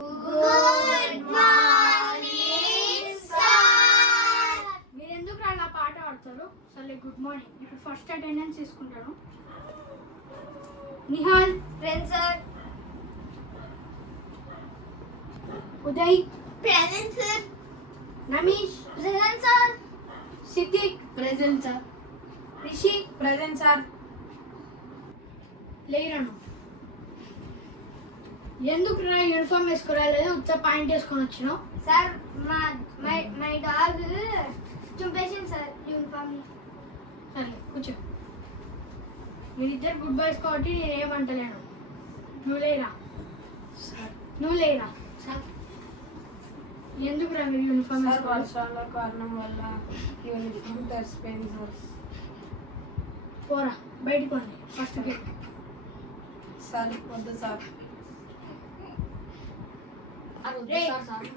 Good morning sir. మీరు ఎందుకు అలా పాట పాడతారు? సరే గుడ్ మార్నింగ్. ఇప్పుడు ఫస్ట్ అటెండెన్స్ తీసుకుంటాను. Nihal present sir. Uday present sir. Namish present sir. Siddiq present sir. Rishi present sir. లేరను. ఎందుకు రా యూనిఫామ్ వేసుకోరాలేదు? ఉత్త ప్యాంట్ వేసుకొని వచ్చినావు? సార్ మై డాగ్ చుంపేసింది సార్ యూనిఫామ్. సరే కూర్చో. మీరిద్దరు గుడ్ బాయ్స్ కాబట్టి నేనేమంటలేను. నువ్వు లేరా? నువ్వు లేరా? ఎందుకు రా మీరు యూనిఫామ్ సార్ వేసుకోవాలి? వర్షాల కారణం వల్ల యూనిఫామ్ తడిసిపోయింది సార్. పోరా బయటికి పోండి. First gate. సార్ వద్దు సార్.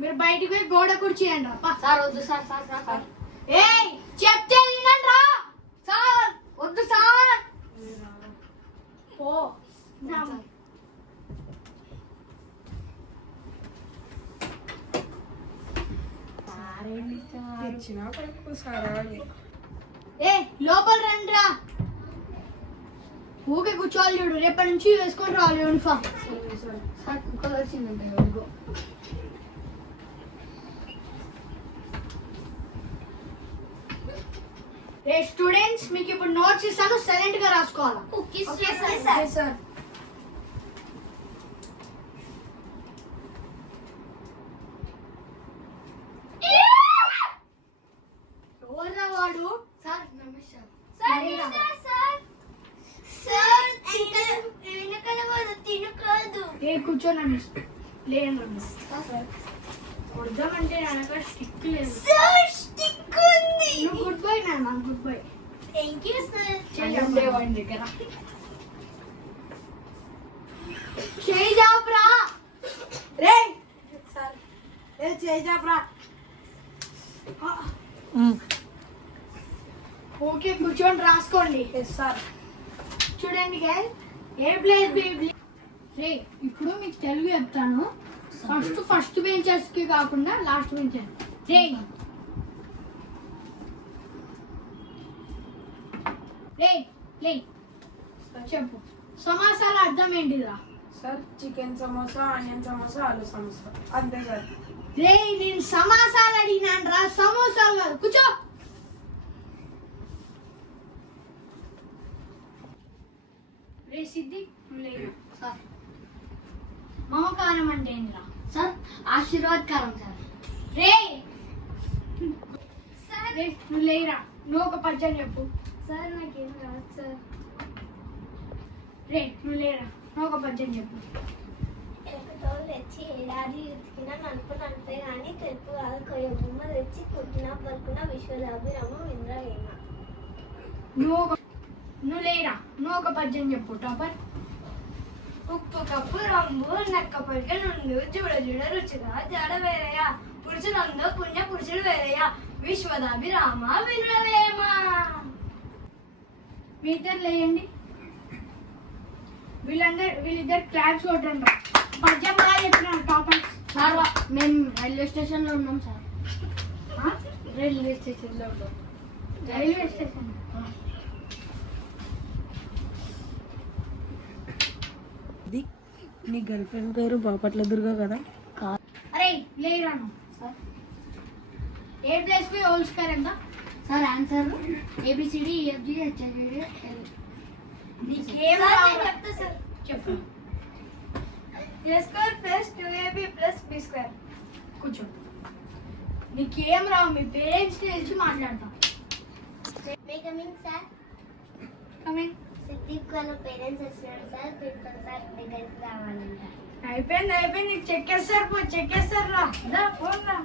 మీరు బయటికి పోయి గోడ కుర్చీయండి రా. సార్ వద్దు సార్. Sir sir sir. ఏయ్ చెప్తే వినండి రా. సార్ వద్దు సార్. పో. తెచ్చినా కొడుకు సార్ ఆడు. ఏ లోపల రండి రా. ఊకే కూర్చోవాలి చూడు. రేపటి నుంచి వేసుకొని రావాలి యూనిఫామ్. సార్ కుక్కలు వచ్చిందంటే రే స్టూడెంట్స్, మీకు ఇప్పుడు నోట్స్ ఇస్తాను, సైలెంట్ గా రాసుకోవాలి. Okay sir. ఎవర్రా వాడు? సార్ నమస్కారం. ఏ కూర్చోనండి. లేదు కొడదామంటే వెనక స్టిక్ లేదు. నువ్వు గుడ్ బై నాన్న. Good bye. Thank you sir. దగ్గర చేయి జాబ్రా. రే సార్ ఏ చేజాప్రా. ఓకే కూర్చోండి రాసుకోండి. Yes sir. చూడండి గైస్, ఏ ప్లేస్ బి. రే ఇప్పుడు మీకు తెలుగు చెప్తాను. ఫస్ట్ బెంచర్స్ కి కాకుండా లాస్ట్ బెంచర్. రే రే లే చెప్పు. సమాసాల అర్థం ఏంటిరా? Sir chicken samosa, onion samosa, ఆలు సమోసా. అంతే సార్. రే నేను సమాసాలు అడిగినాను రా, సమోసాలు కాదు. కూర్చో. రే సిద్ధి లేదు సార్ మమకారం అంటే ఏంటిరా? Sir ఆశీర్వాదకరం sir. రే రే నువ్వు లేరా. నువ్వు ఒక పద్యం చెప్పు. సార్ నాకేం రాదు సార్. రే నువ్వు లేరా. నువ్వు ఒక పద్యం చెప్పు. ఎక్కడో తెచ్చి ఏడాది ఎత్తికినా నలుపు నలిపే కానీ తెలుపు కాదు కొయ్య బొమ్మ తెచ్చి కుట్టిన పలుకున విశ్వదాభిరామం ఇంద్రవేమ. నువ్వు లేరా. నువ్వు ఒక పద్యం చెప్పు. టాపర్. ఉప్పు కప్పు రంబు నక్క పలిక నుండు చూడ చూడ రుచిగా జడ వేరయ్య పురుషులందో పుణ్య పురుషుడు వేరయ్య విశ్వదాభిరామ వినవేమ. మీ ఇద్దరు లేయండి. వీళ్ళిద్దరు క్లాప్స్ కొట్టండి. పద్యం బాగా చెప్పిన టాపర్. సార్ మేము రైల్వే స్టేషన్ లో ఉన్నాం సార్. రైల్వే స్టేషన్ లో ఉన్నాం. Railway station. నీ గర్ల్ ఫ్రెండ్ పేరు బాపట్ల దుర్గా కదా? అరే లేరాను. Sir A plus B whole square ఎంత? Sir answer A B C D E F G H I D. నీకేం చెప్పు. A square plus 2ab plus b square. కూర్చో. నీకేం రావు. మీ పేరెంట్స్ తెలిసి మాట్లాడతాం. May coming sir. Coming. Siddiq వాళ్ళ పేరెంట్స్ వచ్చారు సార్. ప్రిన్సిపల్ సార్ దగ్గరికి రావాలంట. అయిపోయింది. నీకు చెక్కేస్తారు. పో చెక్కేస్తారు రా. దా ఫోన్ రా.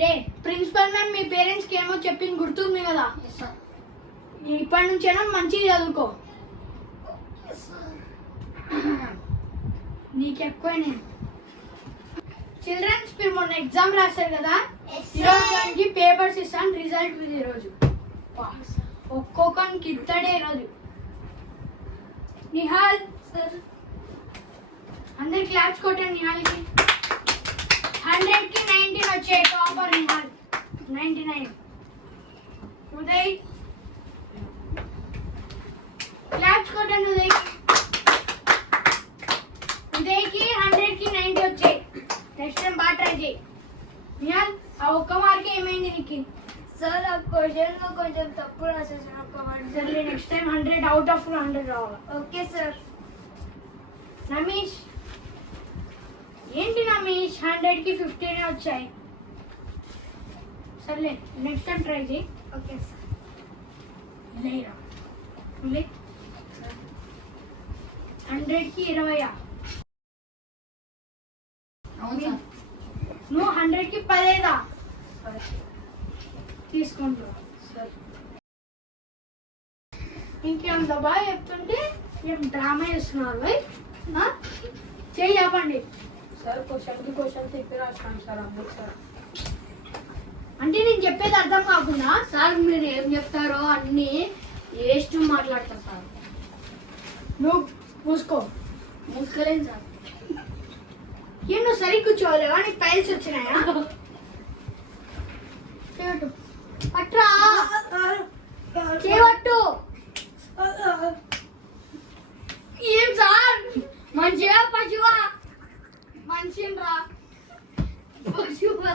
రే ప్రిన్సిపల్ మ్యామ్ మీ పేరెంట్స్ కి ఏమో చెప్పింది గుర్తుంది కదా? ఇప్పటి నుంచైనా మంచిగా చదువుకో. నీకు ఎక్కువ చిల్డ్రన్స్ మీరు మొన్న ఎగ్జామ్ రాశారు కదా, ఈరోజు పేపర్స్ ఇస్తాను. రిజల్ట్ ఈరోజు ఒక్కొక్కరికి ఇద్దడే ఈరోజు. నిహాల్ సార్ అందరి క్లాప్స్ కొట్టాను నిహాల్కి. 100కి 19 వచ్చాయి. టాపర్ నిహాల్ 99. ఉదయ్ క్లాప్స్ కొట్టాను ఉదయ్కి. ఉదయ్కి 100కి 90 వచ్చాయి. నెక్స్ట్ టైం బాగా ట్రై చేయి. నిహాల్ ఆ ఒక్క మార్క్ ఏమైంది నీకు? సార్ ఆ క్వశ్చన్ లో కొంచెం తప్పు రాసేసాను ఒక వర్డ్. సరే నెక్స్ట్ టైం 100 అవుట్ ఆఫ్ 100 రావాలి. Okay sir. రమేష్ ఏంటి రమేష్ 100కి 15 వచ్చాయి. సర్లే నెక్స్ట్ టైం ట్రై చేయి. Okay sir. లేరా 100కి 20. అవును సార్. నువ్వు 100కి 10 తీసుకుంటా. సార్ ఇంకేంత బాగా చెప్తుంటే ఏం డ్రామా చేస్తున్నారు భయ్. చేయి చెప్పండి. సార్ క్వశ్చన్ తిప్పి రాస్తాను సార్ అందుకు సార్. అంటే నేను చెప్పేది అర్థం కాకుండా సార్ మీరు ఏం చెప్తారో అన్ని వేస్ట్ మాట్లాడతారు సార్. నువ్వు మూసుకో. మూసుకోలేను సార్. ఏం నువ్వు సరి కూర్చోలేవా? నీకు పైల్స్ వచ్చినాయా? చేయట్టు పట్రా చేయట్టు. ఏం సార్ మంచిగా పశువా మనిషిని రా. పశువా